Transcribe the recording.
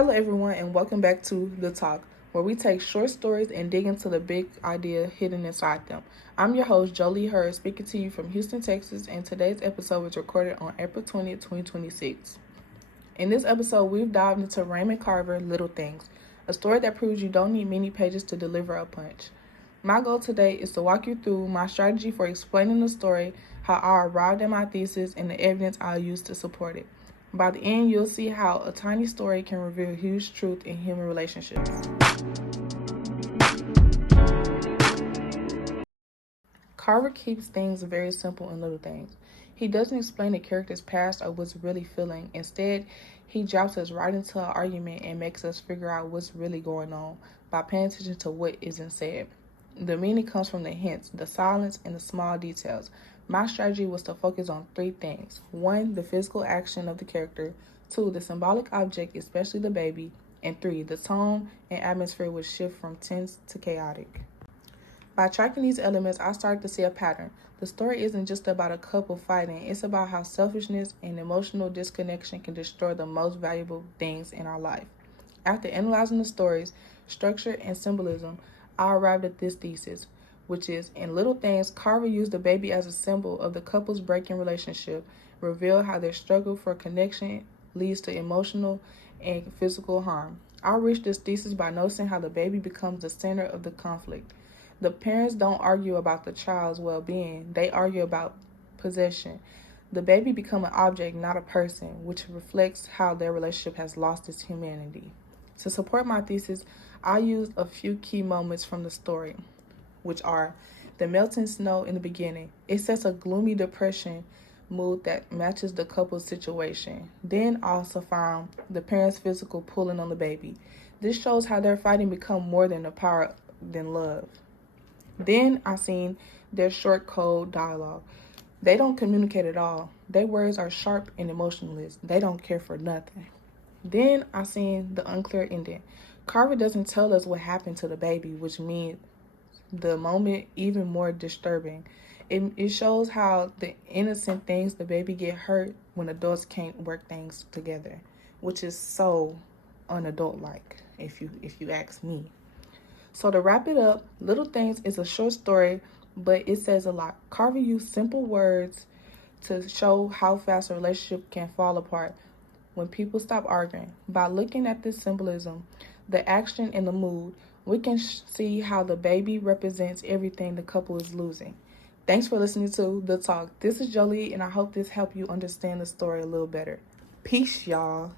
Hello, everyone, and welcome back to The Talk, where we take short stories and dig into the big idea hidden inside them. I'm your host, Jolie Hurd, speaking to you from Houston, Texas, and today's episode was recorded on April 20th, 2026. In this episode, we've dived into Raymond Carver, Little Things, a story that proves you don't need many pages to deliver a punch. My goal today is to walk you through my strategy for explaining the story, how I arrived at my thesis, and the evidence I'll use to support it. By the end, you'll see how a tiny story can reveal huge truth in human relationships. Carver keeps things very simple in Little Things. He doesn't explain the character's past or what's really feeling. Instead, he drops us right into an argument and makes us figure out what's really going on by paying attention to what isn't said. The meaning comes from the hints, the silence, and the small details. My strategy was to focus on three things. 1, the physical action of the character. 2, the symbolic object, especially the baby. And 3, the tone and atmosphere would shift from tense to chaotic. By tracking these elements, I started to see a pattern. The story isn't just about a couple fighting, it's about how selfishness and emotional disconnection can destroy the most valuable things in our life. After analyzing the story's structure and symbolism, I arrived at this thesis, which is, in Little Things, Carver used the baby as a symbol of the couple's breaking relationship, revealed how their struggle for connection leads to emotional and physical harm. I reached this thesis by noticing how the baby becomes the center of the conflict. The parents don't argue about the child's well-being, they argue about possession. The baby becomes an object, not a person, which reflects how their relationship has lost its humanity. To support my thesis, I used a few key moments from the story, which are the melting snow in the beginning. It sets a gloomy depression mood that matches the couple's situation. Then I also found the parents' physical pulling on the baby. This shows how their fighting become more than a power than love. Then I seen their short, cold dialogue. They don't communicate at all. Their words are sharp and emotionless. They don't care for nothing. Then I seen the unclear ending. Carver doesn't tell us what happened to the baby, which means the moment even more disturbing. It shows how the innocent things the baby get hurt when adults can't work things together, which is so unadult-like, if you ask me. So to wrap it up, Little Things is a short story, but it says a lot. Carver used simple words to show how fast a relationship can fall apart when people stop arguing. By looking at this symbolism, the action and the mood, we can see how the baby represents everything the couple is losing. Thanks for listening to The Talk. This is Jolie, and I hope this helped you understand the story a little better. Peace, y'all.